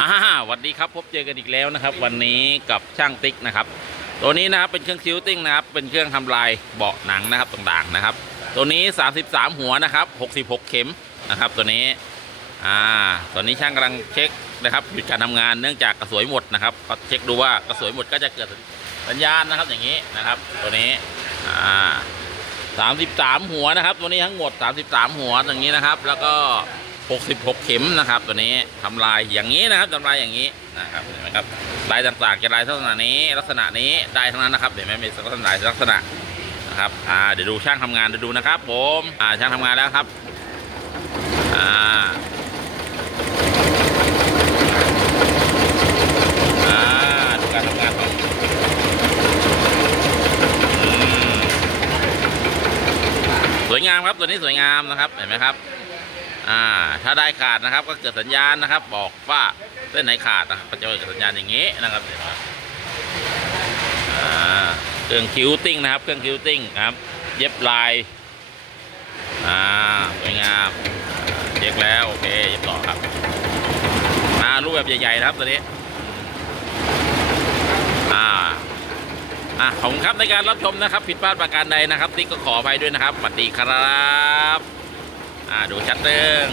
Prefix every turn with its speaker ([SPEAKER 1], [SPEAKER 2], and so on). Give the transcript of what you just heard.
[SPEAKER 1] อ่าวัสดีครับพบเจอกันอีกแล้วนะครับ วันนี้กับช่างติ๊กนะครับ ตัวนี้นะครับเป็นเครื่องคิวติ้งนะครับ เป็นเครื่องทำลายเบาะหนังนะครับต่างๆนะครับ ตัวนี้ 33 หัวนะครับ 66 เข็มนะครับ ตัวนี้อ่าตอนนี้ช่างกำลังเช็คนะครับหยุดการทำงานเนื่องจากกระสวยหมดนะครับเขาเช็คดูว่ากระสวยหมดก็จะเกิดสัญญาณนะครับอย่างนี้นะครับ ตัวนี้อ่า33 หัวนะครับ ตัวนี้ทั้งหมด 33 หัวอย่างนี้นะครับ แล้วก็ 66 เข็มนะครับ ตัวนี้ทำลายอย่างนี้นะครับทำลายอย่างนี้นะครับเห็นไหมครับลายต่างๆจะลายลักษณะนี้ ลักษณะนี้ได้ทั้งนั้นนะครับเห็นไหมมีลักษณะลักษณะนะครับอ่าเดี๋ยวดูช่างทำงานเดี๋ยวดูนะครับ ผมอ่าช่างทำงานแล้วครับอ่าอ่าดูการทำงานของสวยงามครับตัวนี้สวยงามนะครับเห็นไหมครับ อ่า ถ้าได้ขาดนะครับ ก็เกิดสัญญาณนะครับ บอกว่าเส้นไหนขาดนะครับก็จะเกิดสัญญาณอย่างนี้นะครับเครับอ่าเครื่องคิวติ้งนะครับ เครื่องคิวติ้งครับ เย็บลายอ่าสวยงามเช็คแล้วโอเคเย็บต่อครับอ่ารูปแบบใหญ่ๆนะครับตัวนี้อ่าอะขอบคุณครับในการรับชมนะครับ ผิดพลาดประการใดนะครับติ๊กก็ขออภัยด้วยนะครับสวัสดีครับ อ่าดูชัดเติ้ง